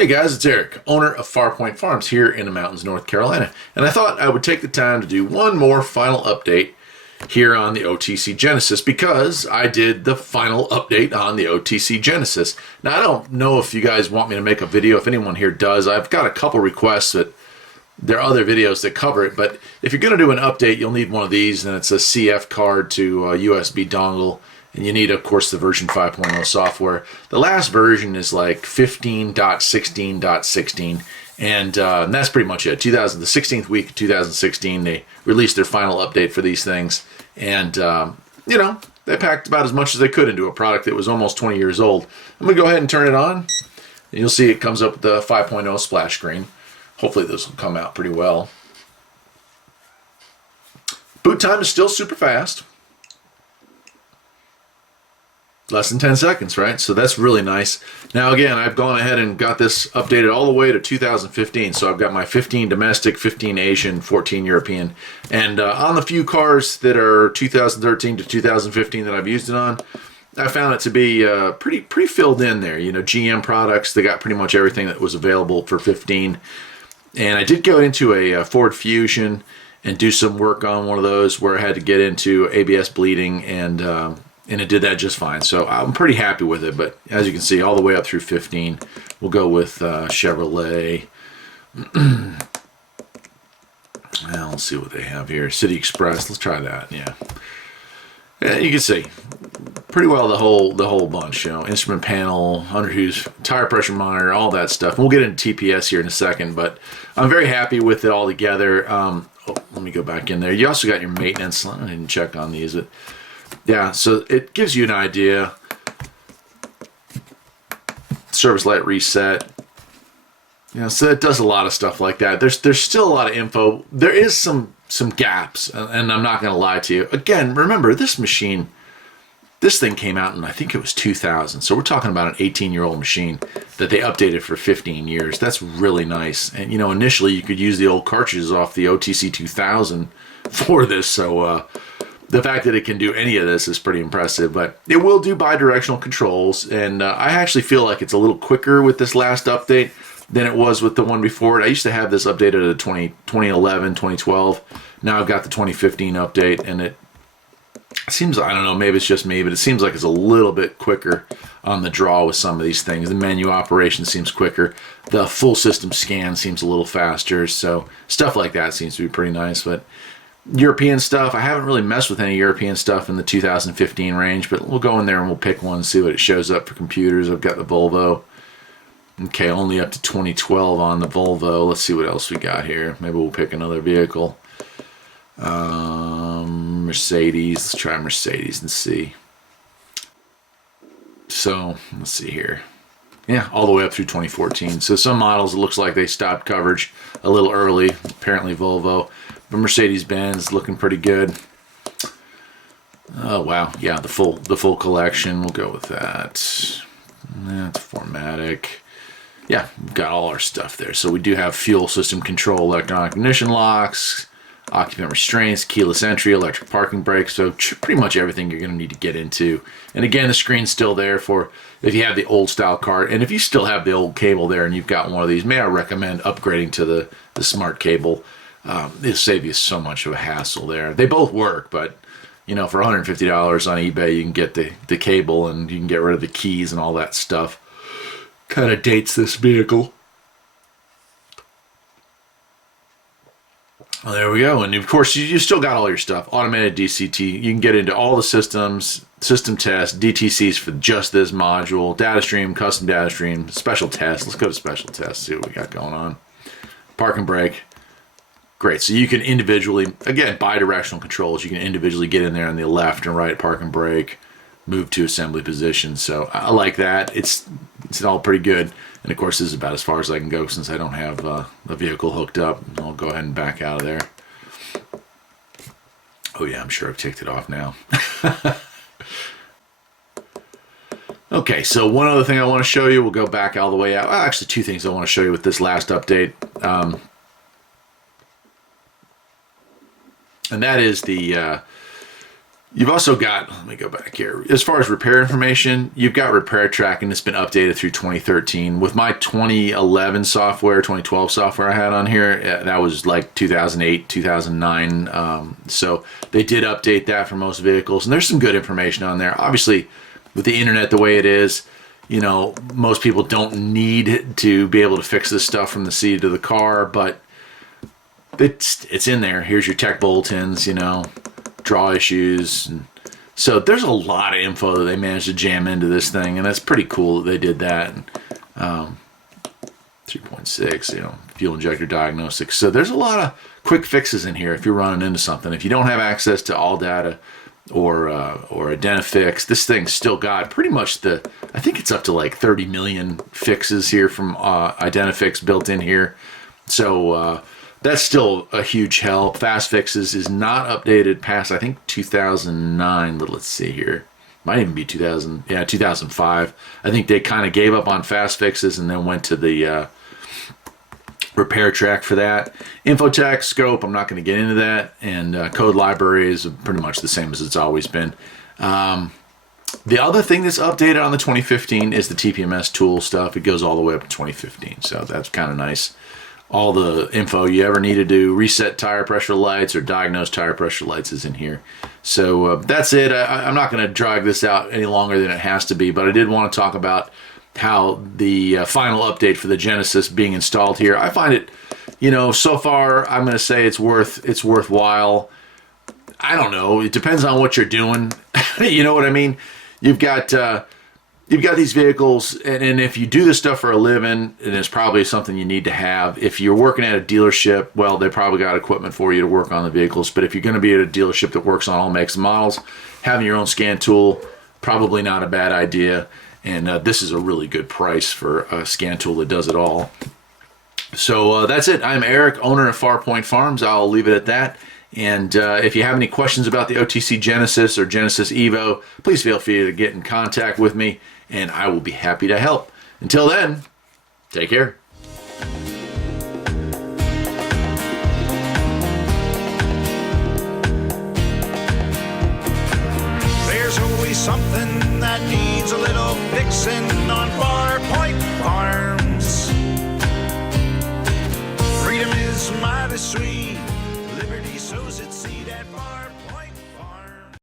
Hey guys, it's Eric, owner of Farpoint Farms here in the mountains, North Carolina. And I thought I would take the time to do one more final update here on the OTC Genisys because I did the final update on the OTC Genisys. Now, I don't know if you guys want me to make a video, if anyone here does. I've got a couple requests that there are other videos that cover it, but if you're going to do an update, you'll need one of these, and it's a CF card to a USB dongle. And you need, of course, the version 5.0 software. The last version is like 15.16.16, and that's pretty much it. The 16th week of 2016, they released their final update for these things. And, you know, they packed about as much as they could into a product that was almost 20 years old. I'm going to go ahead and turn it on. And you'll see it comes up with the 5.0 splash screen. Hopefully this will come out pretty well. Boot time is still super fast. Less than 10 seconds, right? So that's really nice. Now again, I've gone ahead and got this updated all the way to 2015. So I've got my 15 domestic, 15 Asian, 14 European. And on the few cars that are 2013 to 2015 that I've used it on, I found it to be pretty filled in there. You know, GM products, they got pretty much everything that was available for 15. And I did go into a Ford Fusion and do some work on one of those where I had to get into ABS bleeding, and it did that just fine. So I'm pretty happy with it. But as you can see, all the way up through 15, we'll go with Chevrolet. Well, let's see what they have here. City Express. Let's try that. Yeah. Yeah, you can see pretty well the whole bunch. You know, instrument panel, underhood, tire pressure monitor, all that stuff. And we'll get into TPS here in a second, but I'm very happy with it all together. Let me go back in there. You also got your maintenance. I didn't check on these, but yeah, so it gives you an idea. Service light reset. You know, so it does a lot of stuff like that. There's still a lot of info. There is some gaps, and I'm not going to lie to you. Again, remember, this thing came out in, I think it was 2000. So we're talking about an 18-year-old machine that they updated for 15 years. That's really nice. And, you know, initially you could use the old cartridges off the OTC 2000 for this. So the fact that it can do any of this is pretty impressive. But it will do bi-directional controls. And I actually feel like it's a little quicker with this last update than it was with the one before it. I used to have this updated at 2011, 2012. Now I've got the 2015 update, and it seems, I don't know, maybe it's just me, but it seems like it's a little bit quicker on the draw with some of these things. The menu operation seems quicker. The full system scan seems a little faster. So stuff like that seems to be pretty nice. But European stuff, I haven't really messed with any European stuff in the 2015 range, but we'll go in there and we'll pick one and see what it shows up for computers. I've got the Volvo. Okay, only up to 2012 on the Volvo. Let's see what else we got here. Maybe we'll pick another vehicle. Mercedes. Let's try Mercedes and see. So, let's see here. Yeah, all the way up through 2014. So some models, it looks like they stopped coverage a little early. Apparently Volvo. But Mercedes-Benz looking pretty good. Oh, wow. Yeah, the full collection. We'll go with that. That's Formatic. Yeah, we've got all our stuff there. So we do have fuel system control, electronic ignition locks, occupant restraints, keyless entry, electric parking brakes. So pretty much everything you're going to need to get into. And again, the screen's still there for if you have the old style card. And if you still have the old cable there and you've got one of these, may I recommend upgrading to the smart cable. It'll save you so much of a hassle there. They both work, but you know, for $150 on eBay, you can get the cable and you can get rid of the keys and all that stuff. Kind of dates this vehicle. Well, there we go. And of course, you still got all your stuff. Automated DCT. You can get into all the systems, system tests, DTCs for just this module, data stream, custom data stream, special test. Let's go to special test, see what we got going on. Park and brake. Great. So you can individually, again, bi-directional controls. You can individually get in there on the left and right, park and brake, move to assembly position. So I like that. It's all pretty good. And of course, this is about as far as I can go since I don't have a vehicle hooked up. I'll go ahead and back out of there. Oh yeah, I'm sure I've ticked it off now. Okay, so one other thing I want to show you, we'll go back all the way out. Well, actually, two things I want to show you with this last update. And that is the You've also got, let me go back here. As far as repair information, you've got repair tracking that's been updated through 2013. With my 2011 software, 2012 software I had on here, that was like 2008, 2009. So they did update that for most vehicles. And there's some good information on there. Obviously, with the internet the way it is, you know, most people don't need to be able to fix this stuff from the seat of the car, but it's in there. Here's your tech bulletins, you know, draw issues. And so there's a lot of info that they managed to jam into this thing, and that's pretty cool that they did that. And 3.6, you know, fuel injector diagnostics. So there's a lot of quick fixes in here if you're running into something. If you don't have access to all data or Identifix, this thing's still got pretty much I think it's up to like 30 million fixes here from Identifix built in here. So that's still a huge help. Fast Fixes is not updated past, I think, 2009. But let's see here. Might even be 2000. Yeah, 2005. I think they kind of gave up on Fast Fixes and then went to the repair track for that. Infotech, scope, I'm not going to get into that. And code library is pretty much the same as it's always been. The other thing that's updated on the 2015 is the TPMS tool stuff. It goes all the way up to 2015. So that's kind of nice. All the info you ever need to do, reset tire pressure lights or diagnose tire pressure lights is in here. So that's it. I'm not going to drag this out any longer than it has to be, but I did want to talk about how the final update for the Genisys being installed here. I find it, you know, so far I'm going to say it's worthwhile. I don't know. It depends on what you're doing. You know what I mean? You've got these vehicles, and if you do this stuff for a living, and it's probably something you need to have. If you're working at a dealership, well, they probably got equipment for you to work on the vehicles. But if you're going to be at a dealership that works on all makes and models, having your own scan tool, probably not a bad idea. And this is a really good price for a scan tool that does it all. So that's it. I'm Eric, owner of Farpoint Farms. I'll leave it at that. And if you have any questions about the OTC Genisys or Genisys Evo, please feel free to get in contact with me, and I will be happy to help. Until then, take care. There's always something that needs a little fixing on Farpoint Farms. Freedom is mighty sweet.